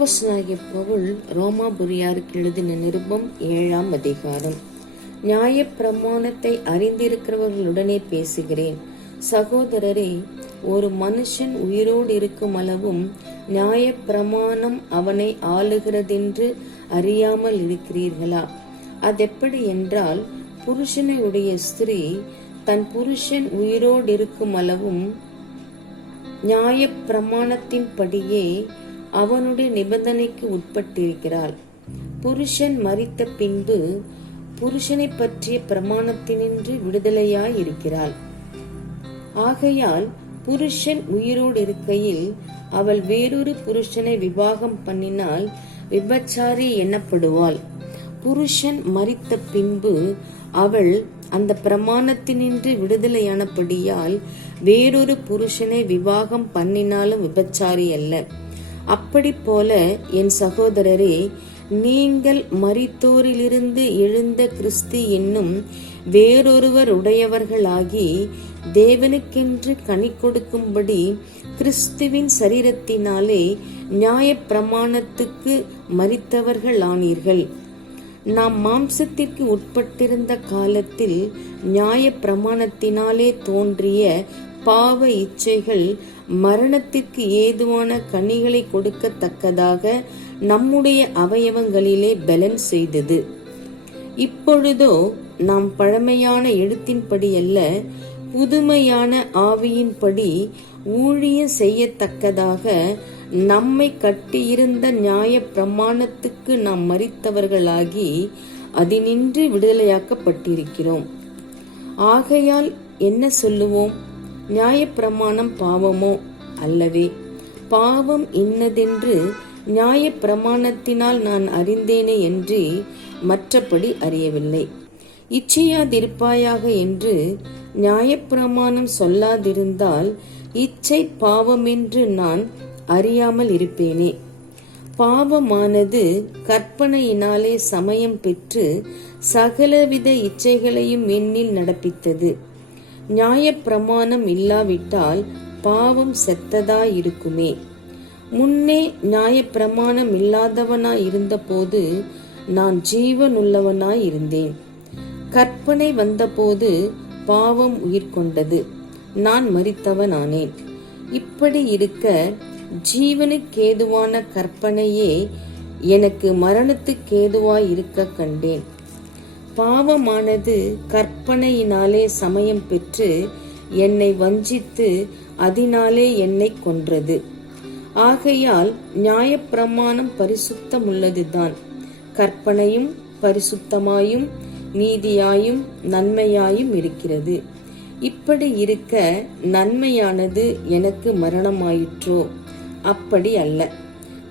அப்போஸ்தலனாகிய பவுல் ரோமாபுரியாருக்கு எழுதின நிருபம் 7ஆம் அதிகாரம். நியாயப் பிரமாணத்தை அறிந்திருக்கிறவர்களுடனே பேசுகிறேன். சகோதரரே, ஒரு மனுஷன் உயிரோடு இருக்கும் அளவும் நியாயப் பிரமாணம் அவனை ஆளுகிறதென்று அறியாமல் இருக்கிறீர்களா? அதெப்படி என்றால், புருஷனை உடைய ஸ்திரீ தன் புருஷன் உயிரோடு இருக்கும் அளவும் நியாயப் பிரமாணத்தின்படியே அவனுடைய நிபந்தனைக்கு உட்பட்டிருக்கிறாள். புருஷன் மரித்த பின்பு புருஷனை பற்றிய பிரமாணத்தினின்று விடுதலையாயிருக்கிறாள். ஆகையால் புருஷன் உயிரோடு இருக்கையில் அவள் வேறொரு புருஷனை விவாகம் பண்ணினால் விபச்சாரி எண்ணப்படுவாள். புருஷன் மரித்த பின்பு அவள் அந்த பிரமாணத்தினின்று விடுதலையானபடியால் வேறொரு புருஷனை விவாகம் பண்ணினாலும் விபச்சாரி அல்ல. அப்படி போல என் சகோதரரே, நீங்கள் மரித்தோரிலிருந்து எழுந்த கிறிஸ்து என்னும் வேறொருவர் உடையவர்களாகி தேவனுக்கென்று கனி கொடுக்கும்படி கிறிஸ்துவின் சரீரத்தினாலே நியாயப் பிரமாணத்துக்கு மரித்தவர்களானீர்கள். நாம் மாம்சத்திற்கு உட்பட்டிருந்த காலத்தில் நியாயப் பிரமாணத்தினாலே தோன்றிய பாவ இச்சைகள் மரணத்திற்கு ஏதுவான கனிகளை கொடுக்கத்தக்கதாக நம்முடைய அவயவங்களிலே பலன் செய்தது. இப்பொழுதோ நாம் பழமையான எழுத்தின்படி அல்ல, புதுமையான ஆவியின்படி ஊழியம் செய்யத்தக்கதாக நம்மை கட்டியிருந்த நியாய பிரமாணத்துக்கு நாம் மரித்தவர்களாகி அதினின்று விடுதலையாக்கப்பட்டிருக்கிறோம். ஆகையால் என்ன சொல்லுவோம்? நியாயப்பிரமாணம் பாவமோ? அல்லவே. பாவம் இன்னதென்று நியாயப் பிரமாணத்தினால் நான் அறிந்தேனே என்று மற்றபடி அறியவில்லை. இச்சையாதிருப்பாயாக என்று நியாயப்பிரமாணம் சொல்லாதிருந்தால் இச்சை பாவமென்று நான் அறியாமல் இருப்பேனே. பாவமானது கற்பனையினாலே சமயம் பெற்று சகலவித இச்சைகளையும் என்னில் நடப்பித்தது. நியாயப் பிரமாணம் இல்லாவிட்டால் பாவம் செத்ததாயிருக்குமே. முன்னே நியாயப் பிரமாணம் இல்லாதவனாய் இருந்தபோது நான் ஜீவனுள்ளவனாய் இருந்தேன். கற்பனை வந்தபோது பாவம் உயிர் கொண்டது, நான் மரித்தவனானேன். இப்படி இருக்க ஜீவனுக்கேதுவான கற்பனையே எனக்கு மரணத்துக்கேதுவாய் இருக்க கண்டேன். பாவமானது கற்பனையினாலே சமயம் பெற்று என்னை வஞ்சித்து அதனாலே என்னை கொன்றது. ஆகையால் நியாயப்பிரமாணம் பரிசுத்தமுள்ளதுதான். கற்பனையும் பரிசுத்தமாயும் நீதியாயும் நன்மையாயும் இருக்கிறது. இப்படி இருக்க நன்மையானது எனக்கு மரணமாயிற்றோ? அப்படி அல்ல,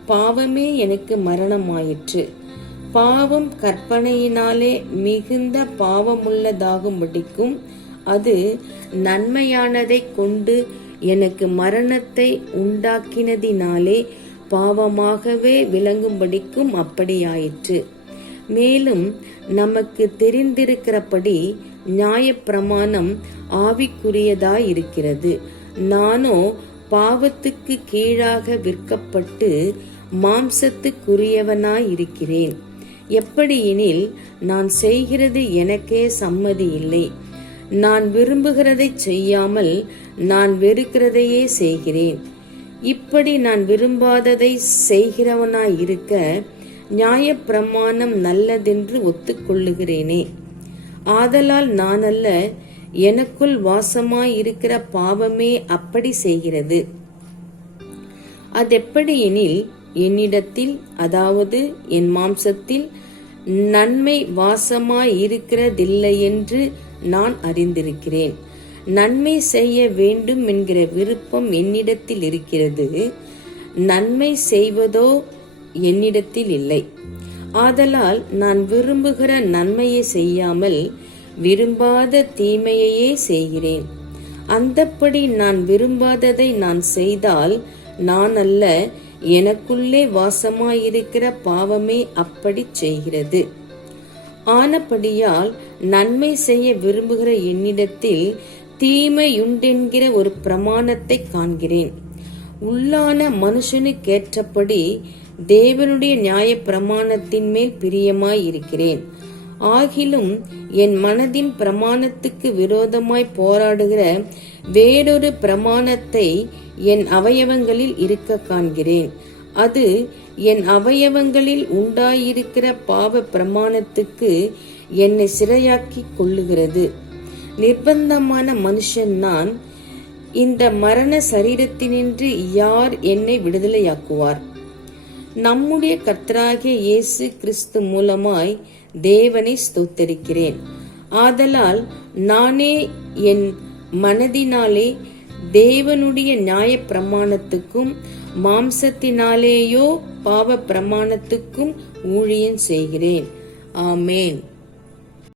பாவமே எனக்கு மரணமாயிற்று. பாவம் கற்பனையினாலே மிகுந்த பாவமுள்ளதாகும்படிக்கும் அது நன்மையானதை கொண்டு எனக்கு மரணத்தை உண்டாக்கினதினாலே பாவமாகவே விளங்கும்படிக்கும் அப்படியாயிற்று. மேலும் நமக்கு தெரிந்திருக்கிறபடி நியாயப்பிரமாணம் ஆவிக்குரியதாயிருக்கிறது. நானோ பாவத்துக்கு கீழாக விற்கப்பட்டு மாம்சத்துக்குரியவனாயிருக்கிறேன். எப்படியெனில் நான் செய்கிறது எனக்கே சம்மதி இல்லை. நான் விரும்புகிறதை செய்யாமல் நான் வெறுக்கிறதையே செய்கிறேன். இப்படி நான் விரும்பாததை செய்கிறவனாயிருக்க நியாயப்பிரமாணம் நல்லதென்று ஒத்துக்கொள்ளுகிறேனே. ஆதலால் நான் அல்ல, எனக்குள் வாசமாயிருக்கிற பாவமே அப்படி செய்கிறது. அதெப்படியெனில் என்னிடத்தில், அதாவது என் மாம்சத்தில் நன்மை வாசமாயிருக்கிறதில்லையென்று நான் அறிந்திருக்கிறேன். நன்மை செய்ய வேண்டும் என்கிற விருப்பம் என்னிடத்தில் இருக்கிறது, நன்மை செய்வதோ என்னிடத்தில் இல்லை. ஆதலால் நான் விரும்புகிற நன்மையை செய்யாமல் விரும்பாத தீமையையே செய்கிறேன். அந்தப்படி நான் விரும்பாததை நான் செய்தால் நான் அல்ல, எனக்குள்ளே வாசமாயிருக்கிற பாவமே அப்படி செய்கிறது. ஆனபடியால் நன்மை செய்ய விரும்புகிற என்னிடத்தில் தீமையுண்டென்கிற ஒரு பிரமாணத்தை காண்கிறேன். உள்ளான மனுஷனுக்கேற்றபடி தேவனுடைய நியாய பிரமாணத்தின் மேல் பிரியமாய் இருக்கிறேன். ஆகிலும் என் மனதின் பிரமாணத்துக்கு விரோதமாய் போராடுகிற வேறொரு பிரமாணத்தை என் அவயவங்களில் இருக்க காண்கிறேன். அது என் அவயவங்களில் உண்டாயிருக்கிற பாவ பிரமாணத்துக்கு என்னை சிறையாக்கி கொள்ளுகிறது. நிர்பந்தமான மனுஷன் நான். இந்த மரண சரீரத்தினின்று யார் என்னை விடுதலையாக்குவார்? நம்முடைய கர்த்தராகிய இயேசு கிறிஸ்து மூலமாய் தேவனை ஸ்தோத்தரிக்கிறேன். ஆதலால் நானே என் மனதினாலே தேவனுடைய நியாய பிரமாணத்துக்கும் மாம்சத்தினாலேயோ பாவ பிரமாணத்துக்கும் ஊழியம் செய்கிறேன். ஆமேன்.